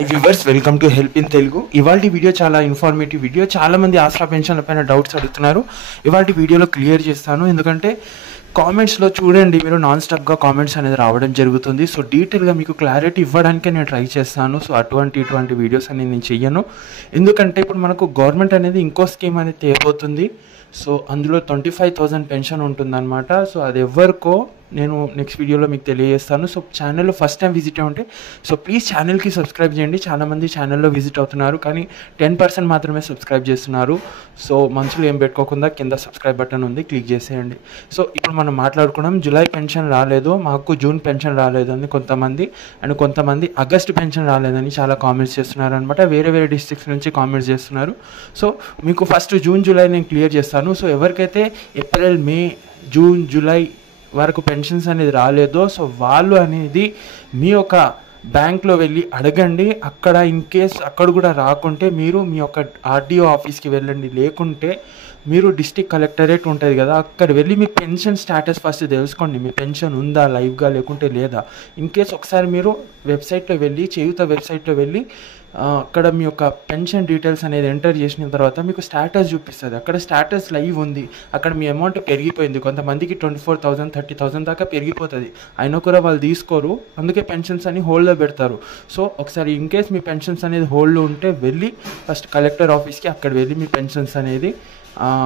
Viewers welcome to help in Telugu. ఇవాల్టి video చాలా informative video. చాలా మంది ఆసరా పెన్షన్ల పైన డౌట్స్ అడుగుతున్నారు. ఇవాల్టి వీడియోలో క్లియర్ చేస్తాను. ఎందుకంటే కామెంట్స్లో చూడండి, మీరు నాన్ స్టాప్గా కామెంట్స్ అనేది రావడం జరుగుతుంది. సో డీటెయిల్గా మీకు క్లారిటీ ఇవ్వడానికే నేను ట్రై చేస్తాను. సో ఇటువంటి వీడియోస్ అనేది నేను చెయ్యను. ఎందుకంటే ఇప్పుడు మనకు గవర్నమెంట్ అనేది ఇంకో స్కీమ్ అనేది తేబోతుంది. సో అందులో 25,000 పెన్షన్ ఉంటుందన్నమాట. సో అది ఎవరికో నేను నెక్స్ట్ వీడియోలో మీకు తెలియజేస్తాను. సో ఛానల్లో ఫస్ట్ టైం విజిట్ అయ్యి ఉంటే సో ప్లీజ్ ఛానల్కి సబ్స్క్రైబ్ చేయండి. చాలామంది ఛానల్లో విజిట్ అవుతున్నారు, కానీ 10% మాత్రమే సబ్స్క్రైబ్ చేస్తున్నారు. సో మనసులో ఏం పెట్టుకోకుండా కింద సబ్స్క్రైబ్ బటన్ ఉంది, క్లిక్ చేసేయండి. సో ఇప్పుడు మనం మాట్లాడుకున్నాం, జూలై పెన్షన్ రాలేదు, మాకు జూన్ పెన్షన్ రాలేదని కొంతమంది, అండ్ కొంతమంది ఆగస్ట్ పెన్షన్ రాలేదని చాలా కామెంట్స్ చేస్తున్నారు అనమాట. వేరే వేరే డిస్ట్రిక్ట్స్ నుంచి కామెంట్స్ చేస్తున్నారు. సో మీకు ఫస్ట్ జూన్ జూలై నేను క్లియర్ చేస్తాను. సో ఎవరికైతే ఏప్రిల్ మే జూన్ జూలై వరకు పెన్షన్స్ అనేది రాలేదో సో వాళ్ళు అనేది మీ యొక్క బ్యాంక్లో వెళ్ళి అడగండి. అక్కడ ఇన్ కేస్ అక్కడ కూడా రాకుంటే మీరు మీ యొక్క ఆర్డీఓ ఆఫీస్కి వెళ్ళండి. లేకుంటే మీరు డిస్ట్రిక్ట్ కలెక్టరేట్ ఉంటుంది కదా, అక్కడ వెళ్ళి మీ పెన్షన్ స్టేటస్ ఫస్ట్ తెలుసుకోండి. మీ పెన్షన్ ఉందా లైవ్గా, లేకుంటే లేదా. ఇన్ కేస్ ఒకసారి మీరు వెబ్సైట్లో వెళ్ళి, చేయూత వెబ్సైట్లో వెళ్ళి అక్కడ మీ యొక్క పెన్షన్ డీటెయిల్స్ అనేది ఎంటర్ చేసిన తర్వాత మీకు స్టేటస్ చూపిస్తుంది. అక్కడ స్టేటస్ లైవ్ ఉంది, అక్కడ మీ అమౌంట్ పెరిగిపోయింది. కొంతమందికి 24,000 30,000 దాకా పెరిగిపోతుంది. అయినా కూడా వాళ్ళు తీసుకోరు, అందుకే పెన్షన్స్ అని హోల్డ్లో పెడతారు. సో ఒకసారి ఇన్ కేస్ మీ పెన్షన్స్ అనేది హోల్డ్లో ఉంటే వెళ్ళి ఫస్ట్ కలెక్టర్ ఆఫీస్కి అక్కడ వెళ్ళి మీ పెన్షన్స్ అనేది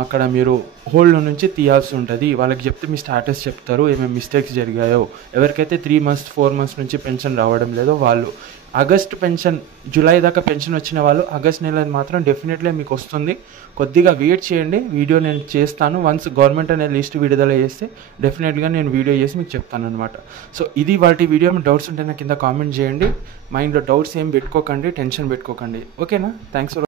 అక్కడ మీరు హోల్డ్లో నుంచి తీయాల్సి ఉంటుంది. వాళ్ళకి చెప్తే మీ స్టేటస్ చెప్తారు, ఏమేమి మిస్టేక్స్ జరిగాయో. ఎవరికైతే 3 months 4 months నుంచి పెన్షన్ రావడం లేదో వాళ్ళు. ఆగస్ట్ పెన్షన్, జూలై దాకా పెన్షన్ వచ్చిన వాళ్ళు ఆగస్ట్ నెల మాత్రం డెఫినెట్లీ మీకు వస్తుంది. కొద్దిగా వెయిట్ చేయండి, వీడియో నేను చేస్తాను. వన్స్ గవర్నమెంట్ అనే లిస్ట్ విడుదల చేస్తే డెఫినెట్గా నేను వీడియో చేసి మీకు చెప్తాను అనమాట. సో ఇది వాటి వీడియో. డౌట్స్ ఉంటే నా కింద కామెంట్ చేయండి. మైండ్లో డౌట్స్ ఏం పెట్టుకోకండి, టెన్షన్ పెట్టుకోకండి. ఓకేనా? Thanks for